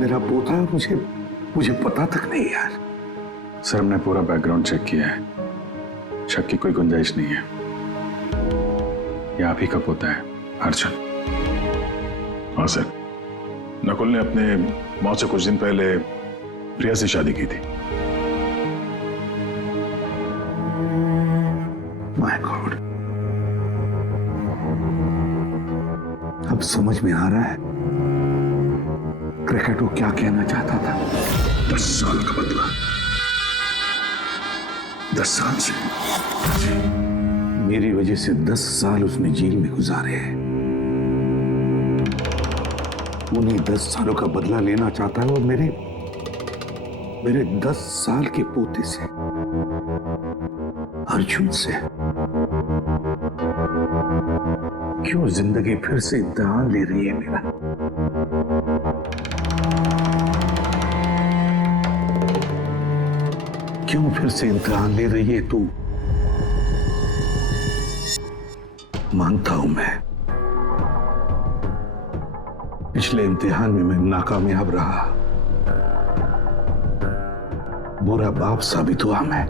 मेरा पोता है, मुझे मुझे पता तक नहीं यार। सर हमने पूरा बैकग्राउंड चेक किया है, शक की कोई गुंजाइश नहीं है। ये आप ही का पोता है अर्जुन। हाँ सर, नकुल ने अपने मौत से कुछ दिन पहले प्रिया से शादी की थी। माय गॉड, अब समझ में आ रहा है क्रिकेट वो क्या कहना चाहता था। 10 साल का बदला, 10 साल से। मेरी वजह से 10 साल उसने जेल में गुजारे हैं। उन्हीं 10 सालों का बदला लेना चाहता है वो मेरे 10 साल के पोते से, अर्जुन से। क्यों जिंदगी फिर से इम्तिहान ले रही है मेरा? क्यों फिर से इम्तिहान ले रही है तू? मानता हूं मैं, पिछले इम्तिहान में मैं नाकामयाब रहा, बुरा बाप साबित हुआ मैं,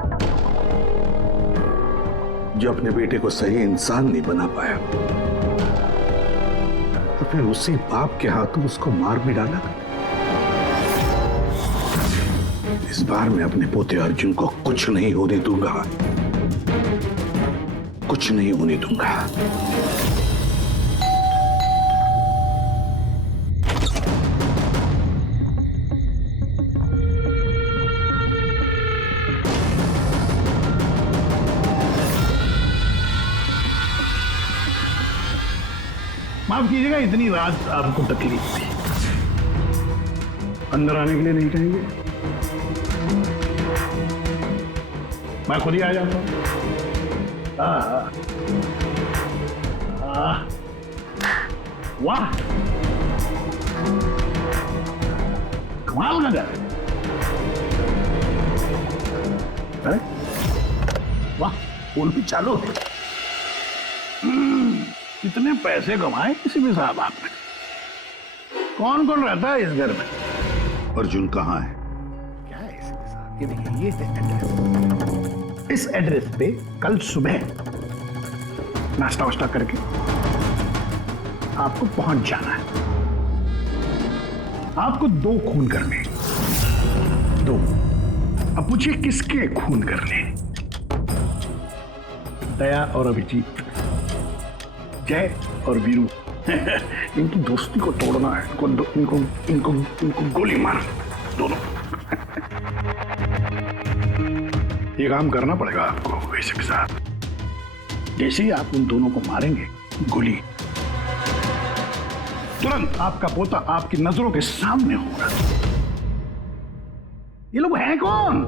जो अपने बेटे को सही इंसान नहीं बना पाया। और फिर उसी बाप के हाथों उसको मार भी डाला। इस बार मैं अपने पोते अर्जुन को कुछ नहीं होने दूंगा, कुछ नहीं होने दूंगा। माफ कीजिएगा, इतनी रात आपको तकलीफ थी। अंदर आने के लिए नहीं कहेंगे? मैं खुद ही आ जाता हूँ। वाह, कमाल का घर। अरे वाह, फोन भी चालू है। कितने पैसे कमाए किसी भी साहब आपने? कौन कौन रहता है इस घर में? अर्जुन कहाँ है? क्या है इसके साथ? ये देखिए, ये है एड्रेस। इस एड्रेस पे कल सुबह नाश्ता वाश्ता करके आपको पहुंच जाना है। आपको 2 खून करने, 2। अब पूछिए किसके खून करने? दया और अभिजीत, जय और वीरू। इनकी दोस्ती को तोड़ना है। इनको गोली मार दोनों। ये काम करना पड़ेगा आपको वैसे के साथ। जैसे ही आप उन दोनों को मारेंगे गोली, तुरंत आपका पोता आपकी नजरों के सामने होगा। ये लोग हैं कौन?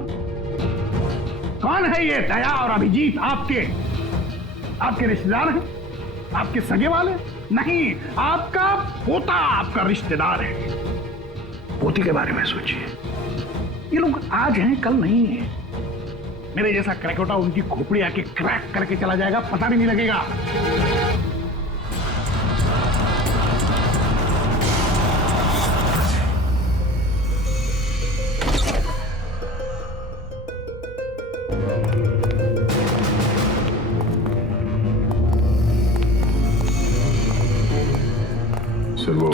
कौन है ये दया और अभिजीत? आपके रिश्तेदार हैं? आपके सगे वाले? नहीं, आपका पोता आपका रिश्तेदार है। पोती के बारे में सोचिए। ये लोग आज हैं, कल नहीं है। मेरे जैसा क्रैकोटा उनकी खोपड़ी आके क्रैक करके चला जाएगा, पता भी नहीं लगेगा। सर वो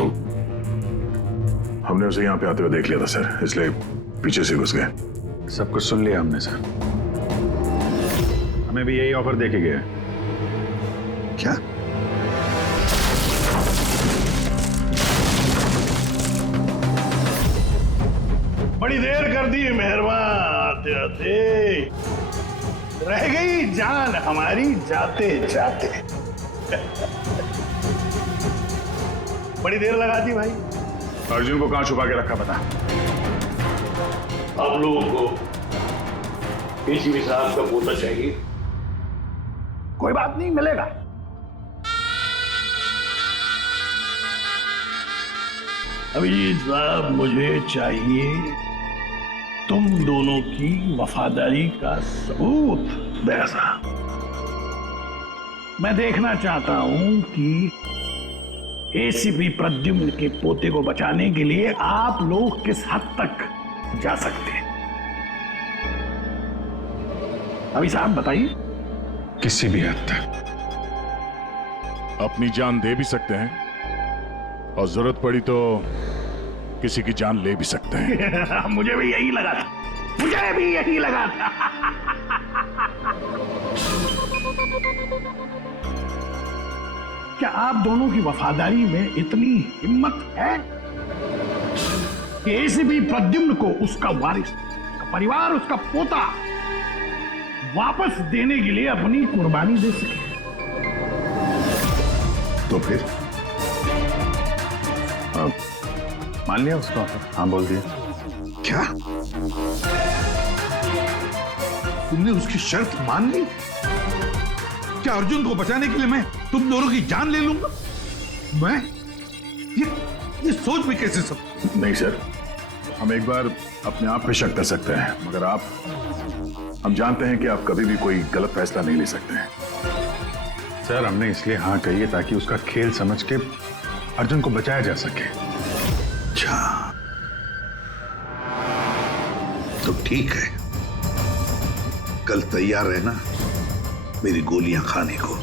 हमने उसे यहाँ पे आते हुए देख लिया था सर, इसलिए पीछे से घुस गए। सब कुछ सुन लिया हमने सर। हमें भी यही ऑफर देके गया। क्या? बड़ी देर कर दी मेहरबान, आते आते रह गई जान हमारी जाते जाते। बड़ी देर लगा दी भाई। अर्जुन को कहाँ छुपा के रखा पता? आप लोगों को एसीपी साहब का पोता चाहिए? कोई बात नहीं, मिलेगा। अभिजीत साहब, मुझे चाहिए तुम दोनों की वफादारी का सबूत। दया साहब, मैं देखना चाहता हूं कि एसीपी प्रद्युम्न के पोते को बचाने के लिए आप लोग किस हद तक जा सकते हैं? अभी साहब बताइए। किसी भी हद तक। अपनी जान दे भी सकते हैं और जरूरत पड़ी तो किसी की जान ले भी सकते हैं। मुझे भी यही लगा था, मुझे भी यही लगा था। क्या आप दोनों की वफादारी में इतनी हिम्मत है कि एसीपी प्रद्युम्न को उसका वारिस, उसका परिवार, उसका पोता वापस देने के लिए अपनी कुर्बानी दे सके? तो फिर मान लिया उसको? हाँ बोल दिया। क्या तुमने उसकी शर्त मान ली? क्या अर्जुन को बचाने के लिए मैं तुम दोनों की जान ले लूंगा? मैं ये सोच भी कैसे सकता? नहीं सर, हम एक बार अपने आप पे शक कर सकते हैं, मगर हम जानते हैं कि आप कभी भी कोई गलत फैसला नहीं ले सकते हैं। सर हमने इसलिए हाँ कही है ताकि उसका खेल समझ के अर्जुन को बचाया जा सके। अच्छा तो ठीक है, कल तैयार रहना मेरी गोलियां खाने को।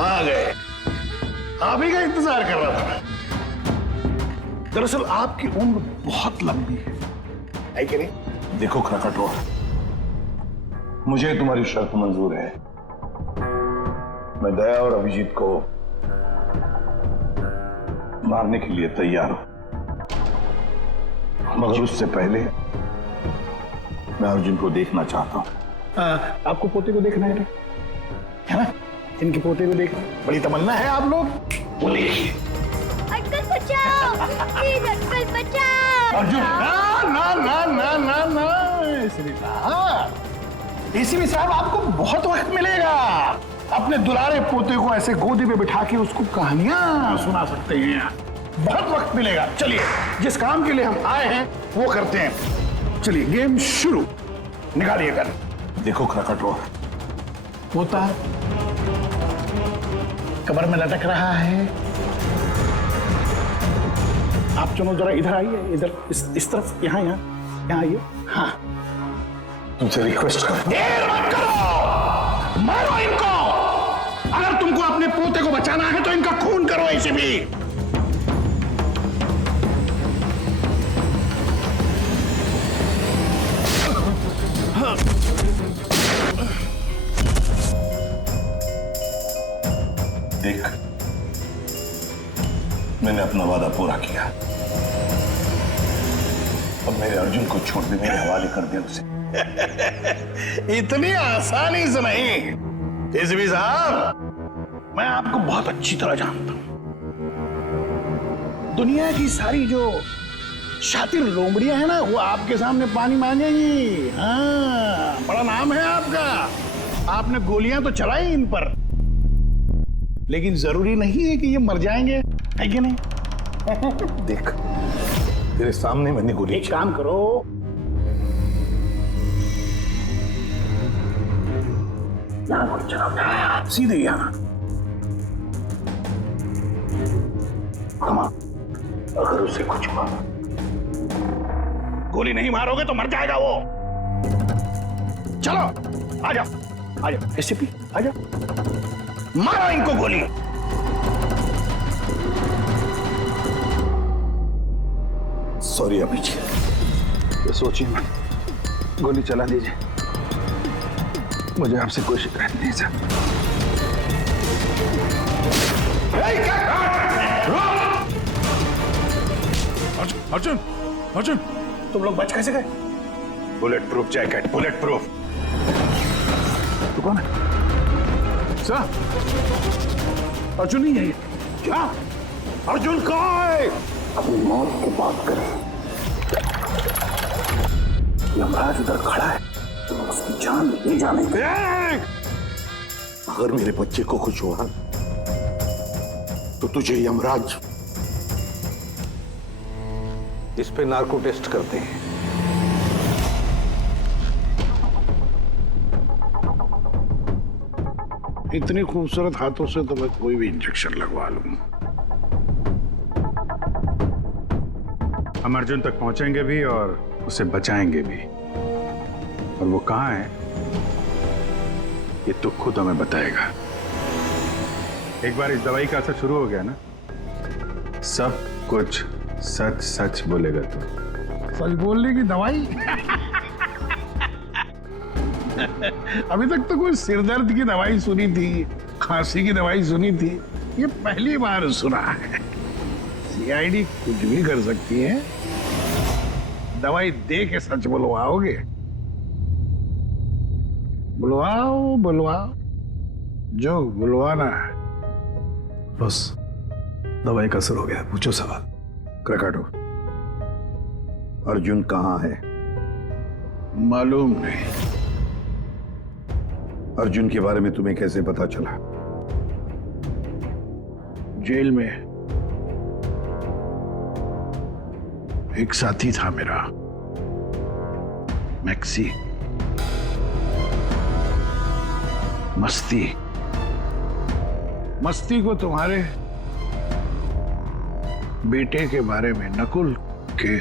आ गए, आप ही का इंतजार कर रहा था मैं। दरअसल आपकी उम्र बहुत लंबी है कि नहीं? देखो खरकटो, मुझे तुम्हारी शर्त मंजूर है। मैं दया और अभिजीत को मारने के लिए तैयार हूं, मगर उससे पहले मैं अर्जुन को देखना चाहता हूं। आपको पोते को देखना है ना? इनके पोते को देखना बड़ी तमन्ना है आप लोग। बोलिए। अंकल बचाओ, प्लीज अंकल बचाओ। अर्जुन ना ना ना ना ना ना, एसीपी साहब आपको बहुत वक्त मिलेगा। अपने दुलारे पोते को ऐसे गोदी में बिठा के उसको कहानियां सुना सकते हैं। बहुत वक्त मिलेगा। चलिए, जिस काम के लिए हम आए हैं वो करते हैं। चलिए गेम शुरू। निकालिए गन। देखो खरकटो, पोता कमर में लटक रहा है। आप दोनों जरा इधर आइए, इधर इस तरफ, यहाँ आइए। हाँ, तुमसे रिक्वेस्ट कर, देर मत करो, मारो इनको। अगर तुमको अपने पोते को बचाना है तो इनका खून करो। ऐसे भी देख, मैंने अपना वादा पूरा किया। अब मेरे अर्जुन को छोड़ दे, मेरे हवाले कर दे उसे। इतनी आसानी से नहीं एसीपी साहब, मैं आपको बहुत अच्छी तरह जानता हूं। दुनिया की सारी जो शातिर लोमड़ियां हैं ना, वो आपके सामने पानी मांगेंगी। हाँ, बड़ा नाम है आपका। आपने गोलियां तो चलाई इन पर, लेकिन जरूरी नहीं है कि ये मर जाएंगे, है कि नहीं? देख, तेरे सामने मैंने गोली एक काम करो, यहां गोली चलाओ, सीधे यहां। कमा, अगर उसे कुछ हुआ, गोली नहीं मारोगे तो मर जाएगा वो। चलो आ जाओ एसीपी, आ जाओ, मारो इनको गोली। सॉरी अभिजीत, तो सोचिए मत, गोली चला दीजिए। मुझे आपसे कोई शिकायत नहीं सर। अर्जुन, अर्जुन, तुम लोग बच कैसे गए? Bullet proof jacket, bullet proof. तू कौन है? सर, अर्जुन नहीं है ये। क्या? अर्जुन कहाँ है? अपनी मौत की बात करें। यमराज उधर खड़ा है, तो उसकी जान ले जाने अगर मेरे बच्चे को कुछ हुआ तो तुझे यमराज इस पे नार्को टेस्ट करते हैं। इतनी खूबसूरत हाथों से तो मैं कोई भी इंजेक्शन लगवा लूंगा। हम अर्जुन तक पहुंचेंगे भी और उसे बचाएंगे भी। और वो कहाँ है ये तो खुद हमें बताएगा। एक बार इस दवाई का असर शुरू हो गया ना, सब कुछ सच सच बोलेगा तू। सच बोलने की दवाई? अभी तक तो कोई सिरदर्द की दवाई सुनी थी, खांसी की दवाई सुनी थी, ये पहली बार सुना है। सीआईडी कुछ भी कर सकती है। दवाई दे के सच बुलवाओगे? बुलवाओ बुलवाओ, जो बुलवाना है। बस दवाई का असर हो गया, पूछो सवाल। क्रकाटो, अर्जुन कहाँ है? मालूम नहीं। अर्जुन के बारे में तुम्हें कैसे पता चला? जेल में एक साथी था मेरा, मैक्सी। मस्ती को तुम्हारे बेटे के बारे में, नकुल के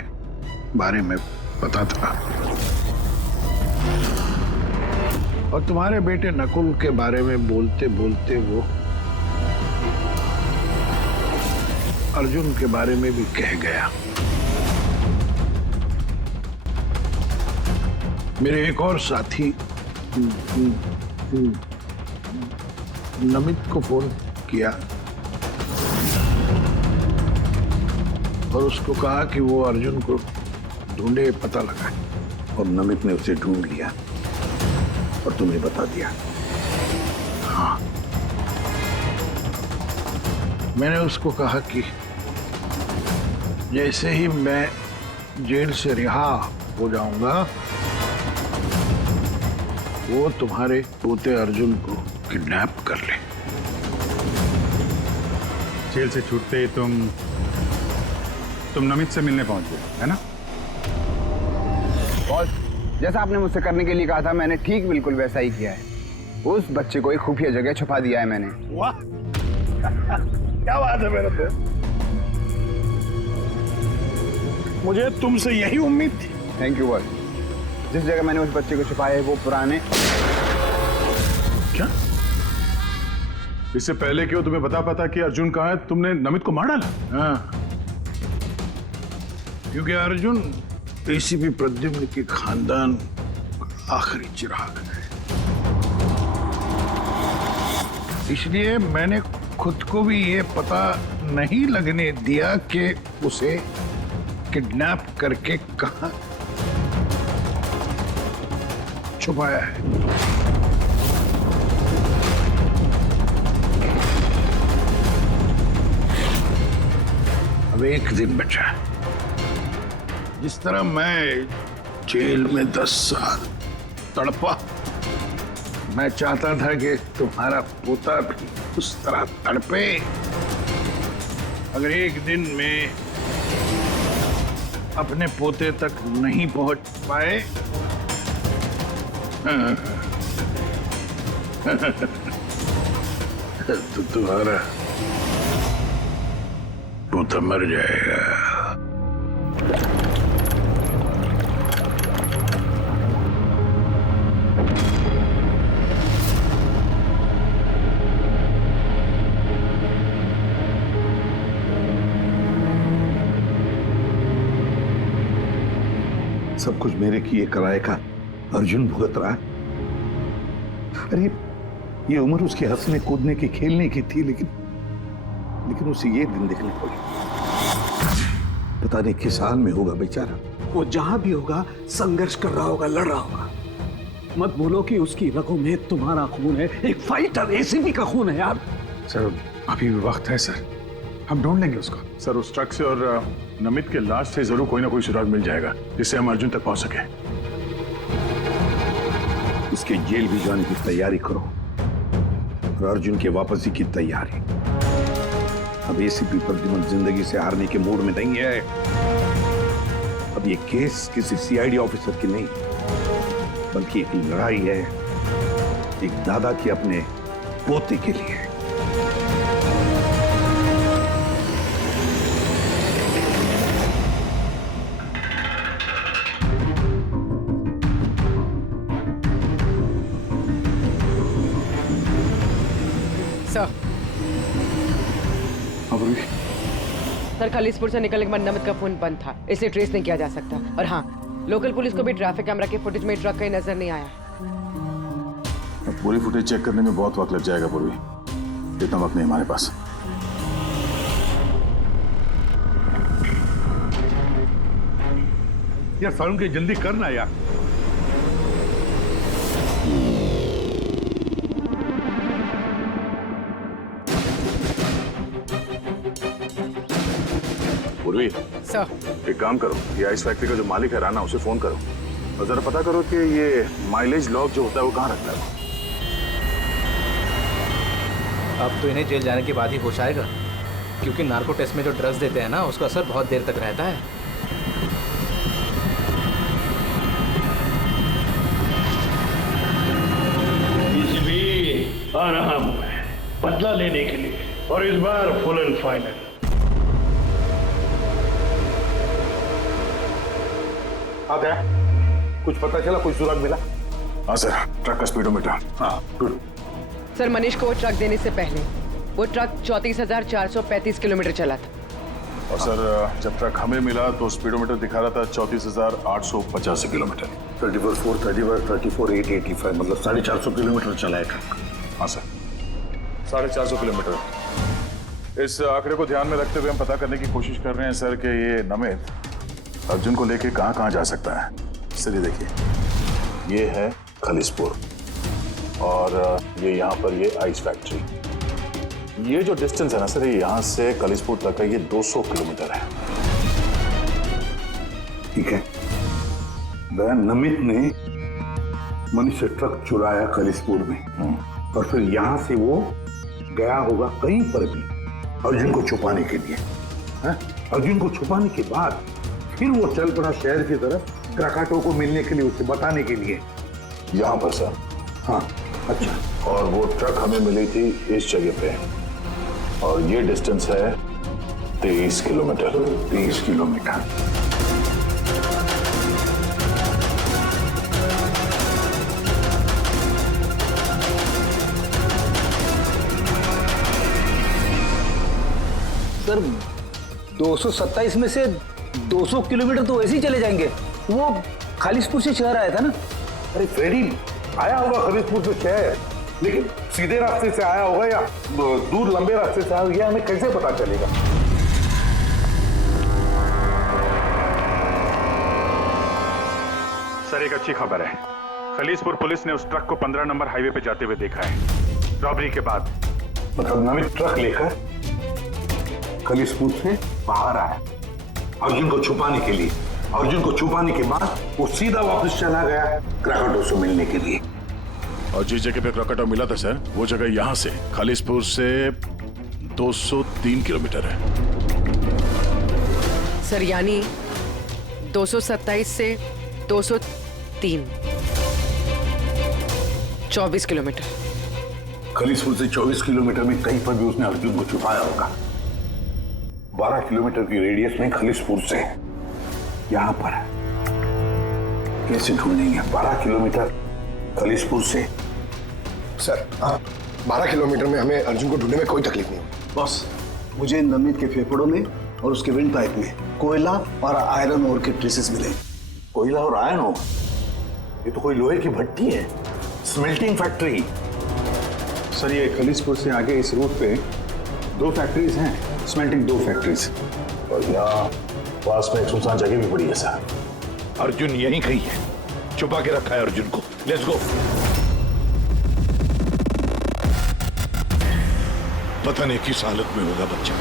बारे में पता था, और तुम्हारे बेटे नकुल के बारे में बोलते बोलते वो अर्जुन के बारे में भी कह गया। मेरे एक और साथी नमित को फोन किया और उसको कहा कि वो अर्जुन को ढूंढे, पता लगाए। और नमित ने उसे ढूंढ लिया और तुम्हें बता दिया? हाँ, मैंने उसको कहा कि जैसे ही मैं जेल से रिहा हो जाऊंगा वो तुम्हारे पोते अर्जुन को किडनैप कर ले। जेल से छूटते ही तुम नमित से मिलने पहुंच गए, है ना? बॉस, जैसा आपने मुझसे करने के लिए कहा था, मैंने ठीक बिल्कुल वैसा ही किया है। उस बच्चे को एक खुफिया जगह छुपा दिया है मैंने। वाह, क्या बात है मेरे दोस्त। मुझे तुमसे यही उम्मीद थी। Thank you boss. जिस जगह मैंने उस बच्चे को छुपाया है वो पुराने। क्या? इससे पहले क्यों तुम्हें पता कि अर्जुन कहाँ है, तुमने नमित को मार डाला? हाँ, क्योंकि अर्जुन एसीपी प्रद्युम्न के खानदान का आखिरी चिराग है। इसलिए मैंने खुद को भी ये पता नहीं लगने दिया कि उसे किडनैप करके कहां छुपाया है। अब एक दिन बचा है। जिस तरह मैं जेल में 10 साल तड़पा, मैं चाहता था कि तुम्हारा पोता भी उस तरह तड़पे। अगर एक दिन में अपने पोते तक नहीं पहुंच पाए तो तुम्हारा पोता मर जाएगा। सब कुछ मेरे किए कराए का अर्जुन भुगत रहा है। अरे ये उम्र उसके हंसने कूदने की, खेलने की थी, लेकिन उसे ये दिन देखने पड़े। पता नहीं किस हाल में होगा बेचारा। वो जहां भी होगा संघर्ष कर रहा होगा, लड़ रहा होगा। मत बोलो कि उसकी रगों में तुम्हारा खून है। एक फाइटर एसीपी का खून है यार। सर अभी भी वक्त है सर, हम ढूंढ लेंगे उसको। सर उस ट्रक से और नमित के लाश से जरूर कोई ना कोई सुराग मिल जाएगा जिससे हम अर्जुन तक पहुंच सके। उसके जेल भी जाने की तैयारी करो। और अर्जुन के वापसी की तैयारी। अब एसीपी प्रद्युमन जिंदगी से हारने के मूड में नहीं है। अब ये केस किसी सीआईडी ऑफिसर की नहीं, बल्कि एक लड़ाई है एक दादा के अपने पोते के लिए। सर खलीसपुर से निकलने के बाद नमित का फोन बंद था, इसलिए ट्रेस नहीं किया जा सकता। और हाँ, लोकल पुलिस को भी ट्रैफिक कैमरा के फुटेज में ट्रक कहीं नजर नहीं आया। अब पूरी फुटेज चेक करने में बहुत वक्त लग जाएगा पूर्वी, इतना वक्त नहीं हमारे पास। यार सारुण के जल्दी करना यार। पूर्वी, सर एक काम करो, ये आइस फैक्ट्री का जो मालिक है राना, उसे फोन करो और जरा पता करो कि ये माइलेज लॉग जो होता है वो कहाँ रखता है। अब तो इन्हें जेल जाने के बाद ही होश आएगा, क्योंकि नार्को टेस्ट में जो ड्रग्स देते हैं ना, उसका असर बहुत देर तक रहता है। आ रहा हूं मैं बदला लेने के लिए, और इस बार फुल एंड फाइनल। कुछ पता चला, कुछ सुराग मिला? हाँ सर, ट्रक का स्पीडोमीटर। हाँ गुड। सर मनीष को वो ट्रक देने से पहले वो ट्रक 34,435 किलोमीटर चला था। और सर जब ट्रक हमें मिला तो स्पीडोमीटर दिखा रहा था 34,885 किलोमीटर। 34,885 मतलब 450 किलोमीटर चला है ट्रक। हाँ सर, 450 किलोमीटर। इस आंकड़े को ध्यान में रखते हुए हम पता करने की कोशिश कर रहे हैं सर कि ये नमित अर्जुन को लेके कहाँ कहाँ जा सकता है। चलिए देखिए, ये है खलीसपुर और ये यहाँ पर ये आइस फैक्ट्री। ये जो डिस्टेंस है ना सर, ये यहाँ से खलीसपुर तक का ये 200 किलोमीटर है। ठीक है, नमित ने मनीष से ट्रक चुराया खलीसपुर में और फिर यहां से वो गया होगा कहीं पर भी अर्जुन को छुपाने के लिए। अर्जुन को छुपाने के बाद फिर वो चल पड़ा शहर की तरफ क्राकाटो को मिलने के लिए, उसे बताने के लिए। यहाँ पर सर? हाँ। अच्छा। और वो ट्रक हमें मिली थी इस जगह पे और ये डिस्टेंस है 23 किलोमीटर। 23 किलोमीटर। सर 227 में से 200 किलोमीटर तो ऐसे ही चले जाएंगे। वो खालिसपुर से शहर आया था ना। अरे फ्रेडी, आया होगा खलीसपुर से शहर, लेकिन सीधे रास्ते से आया होगा या दूर लंबे रास्ते से आया होगा, हमें कैसे पता चलेगा? सर एक अच्छी खबर है, खलीसपुर पुलिस ने उस ट्रक को 15 नंबर हाईवे पे जाते हुए देखा है रॉबरी के बाद। मतलब नमित ट्रक लेकर खलीसपुर से बाहर आया अर्जुन को छुपाने के लिए। अर्जुन को छुपाने के बाद वो सीधा वापस चला गया क्राकाटो से मिलने के लिए। और जिस जगह पे क्राकाटो मिला था सर, वो जगह यहाँ से खलीसपुर से 203 किलोमीटर है। सर यानी 227 से 203, 24 किलोमीटर। खलीसपुर से 24 किलोमीटर में कहीं पर भी उसने अर्जुन को छुपाया होगा। 12 किलोमीटर की रेडियस में खलीसपुर से यहां पर कैसे ढूंढेंगे? 12 किलोमीटर खलीसपुर से। सर 12 किलोमीटर में हमें अर्जुन को ढूंढने में कोई तकलीफ नहीं होगी। बस मुझे नमित के फेफड़ों में और उसके विंड पाइप में कोयला और आयरन ओर के ट्रेसेस मिले। कोयला और आयरन ओर? ये तो कोई लोहे की भट्टी है, स्मेल्टिंग फैक्ट्री। सर ये खलीसपुर से आगे इस रूट पे 2 फैक्ट्रीज हैं, स्मेल्टिंग 2 फैक्ट्रीज। और यहाँ पास में एक सुनसान जगह भी पड़ी है सर। अर्जुन यहीं कहीं है, छुपा के रखा है अर्जुन को। Let's go. पता नहीं किस हालत में होगा बच्चा।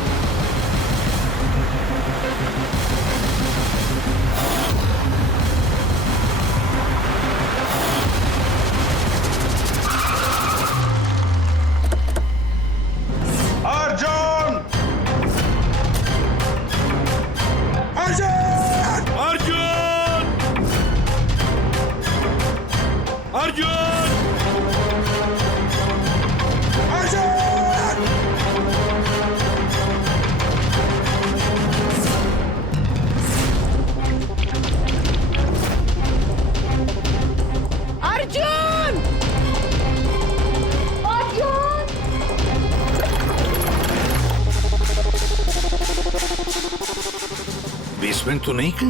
एडवर्टाइजमेंट तो नहीं की?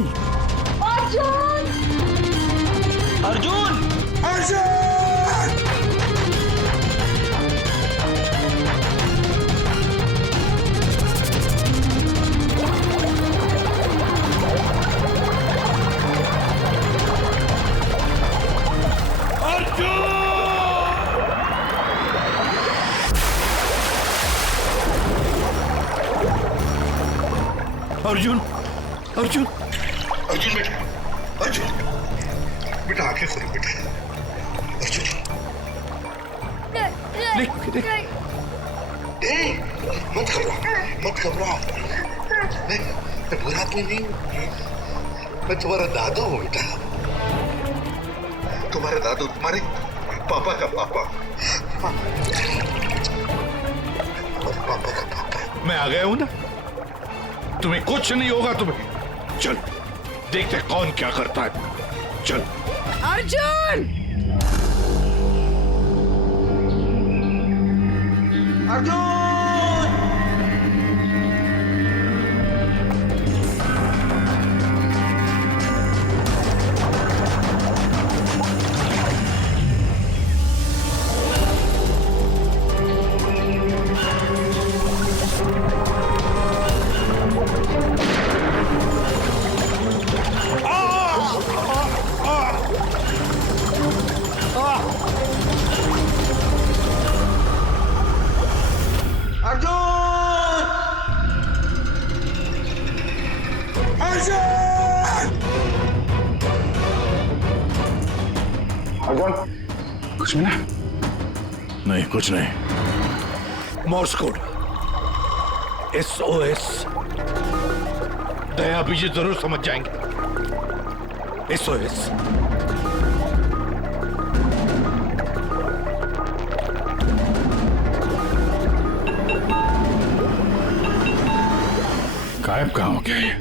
अर्जुन! अर्जुन, अर्जुन, अर्जुन बेटा, अर्जुन, बेटा आंखें खोलो बेटा, अर्जुन, नहीं, मत घबराओ, मैं बुरा आदमी नहीं हूँ, मैं तुम्हारा दादू हूँ बेटा, तुम्हारे दादू, तुम्हारे पापा का पापा, पापा का पापा। मैं आ गया हूँ ना, तुम्हें कुछ नहीं होगा तुम्हें। चल देखते कौन क्या करता है। चल अर्जुन! कुछ मिला? नहीं, कुछ नहीं। Morse code SOS। दया बीजी जरूर समझ जाएंगे। SOS। गायब कहाँ हो गया ये?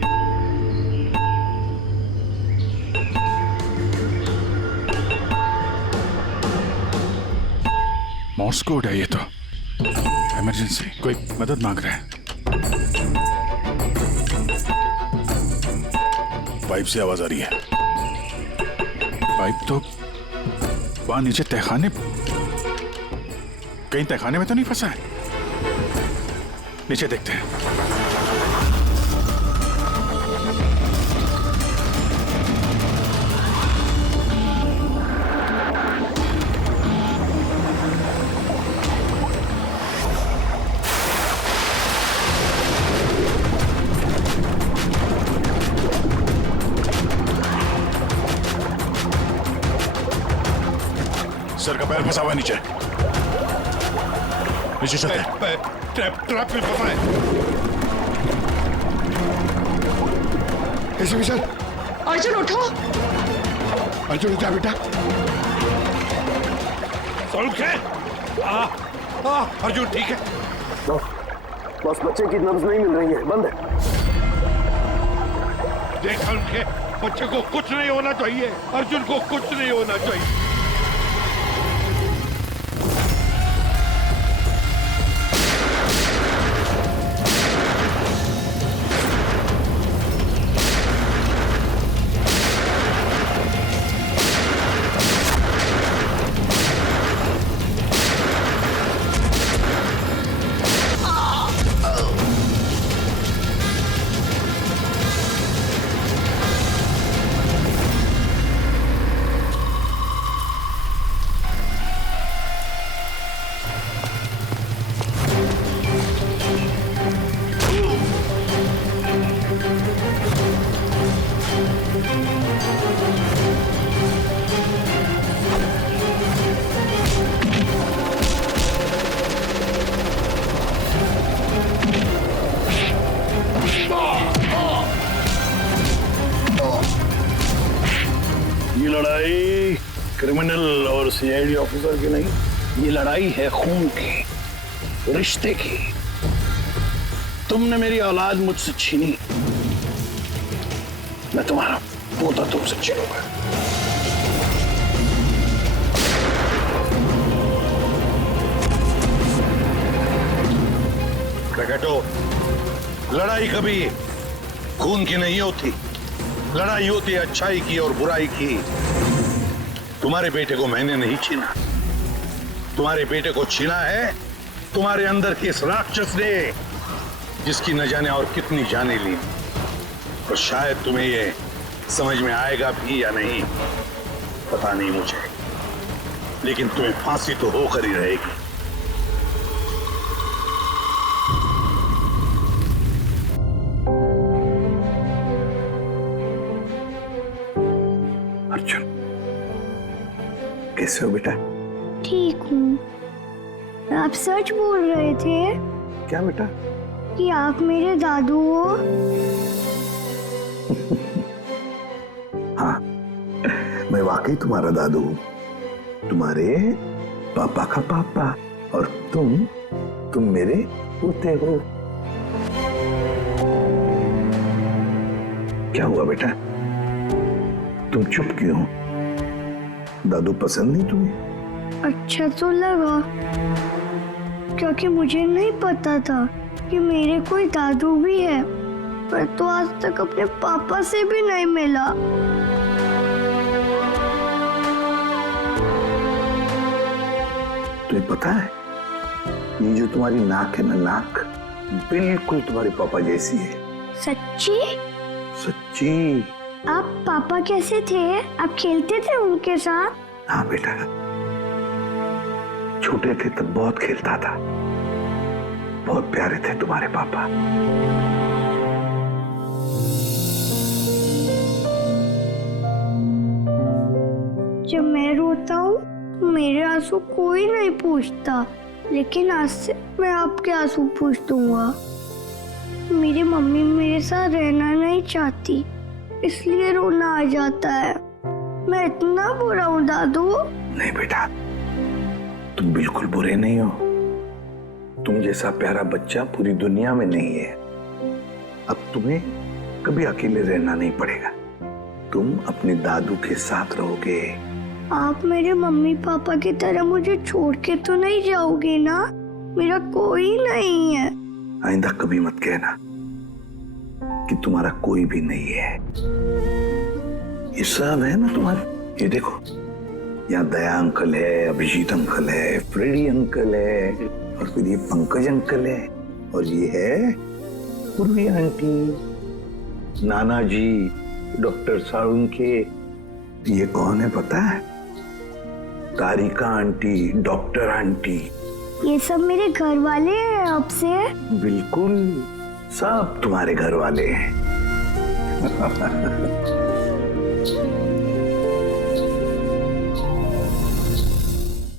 मॉर्स कोड है ये तो। इमरजेंसी, कोई मदद मांग रहा है। पाइप से आवाज आ रही है। पाइप तो वहां नीचे तहखाने, कहीं तहखाने में तो नहीं फंसा है? नीचे देखते हैं। सर का पैर फंसा हुआ है नीचे। नीचे चलते हैं। ट्रैप में फंसा है। ऐसे सर। अर्जुन उठो! अर्जुन उठा बेटा। अर्जुन ठीक है? बस बच्चे की नब्ज नहीं मिल रही है, बंद है। देखा उनके बच्चे को कुछ नहीं होना चाहिए, अर्जुन को कुछ नहीं होना चाहिए। ये लड़ाई क्रिमिनल और CID ऑफिसर की नहीं, ये लड़ाई है खून की, रिश्ते की। तुमने मेरी औलाद मुझसे छीनी, मैं तुम्हारा पोता तुमसे छीनूंगा। लड़ाई कभी खून की नहीं होती, लड़ाई होती है अच्छाई की और बुराई की। तुम्हारे बेटे को मैंने नहीं छीना, तुम्हारे बेटे को छीना है तुम्हारे अंदर के इस राक्षस ने, जिसकी न जाने और कितनी जाने ली। और शायद तुम्हें ये समझ में आएगा भी या नहीं पता नहीं मुझे, लेकिन तुम्हें फांसी तो होकर ही रहेगी। अर्जुन, कैसे हो बेटा? ठीक हूँ। आप सच बोल रहे थे क्या बेटा? कि आप मेरे दादू हो? हाँ, मैं वाकई तुम्हारा दादू हूँ, तुम्हारे पापा का पापा, और तुम मेरे पोते हो। क्या हुआ बेटा, तुम चुप क्यों? दादू पसंद नहीं तुम्हें? अच्छा तो लगा, क्योंकि मुझे नहीं पता था कि मेरे कोई दादू भी है। पर तो आज तक अपने पापा से भी नहीं मिला। तुम्हें पता है, ये जो तुम्हारी नाक है ना, नाक बिल्कुल तुम्हारे पापा जैसी है। सच्ची? सच्ची। आप पापा कैसे थे? आप खेलते थे उनके साथ? हाँ बेटा, छोटे थे तब बहुत खेलता था, बहुत प्यारे थे तुम्हारे पापा। जब मैं रोता हूँ तो मेरे आंसू कोई नहीं पूछता, लेकिन आज से मैं आपके आंसू पूछ दूंगा। मेरी मम्मी मेरे साथ रहना नहीं चाहती, इसलिए रोना आ जाता है। मैं इतना बुरा हूँ दादू? नहीं बेटा, तुम बिल्कुल बुरे नहीं हो। तुम जैसा प्यारा बच्चा पूरी दुनिया में नहीं है। अब तुम्हें कभी अकेले रहना नहीं पड़ेगा, तुम अपने दादू के साथ रहोगे। आप मेरे मम्मी पापा की तरह मुझे छोड़ के तो नहीं जाओगे ना? मेरा कोई नहीं है। आइंदा कभी मत कहना कि तुम्हारा कोई भी नहीं है। ये सब है ना तुम्हारे। ये देखो, यहाँ दया अंकल है, अभिजीत अंकल है, फ्रेडी अंकल है, और फिर ये पंकज अंकल है, और ये है पूर्वी आंटी, नाना जी, डॉक्टर साळुंखे। ये कौन है पता है? तारिका आंटी, डॉक्टर आंटी। ये सब मेरे घर वाले हैं आपसे? बिल्कुल, सब तुम्हारे घर वाले हैं।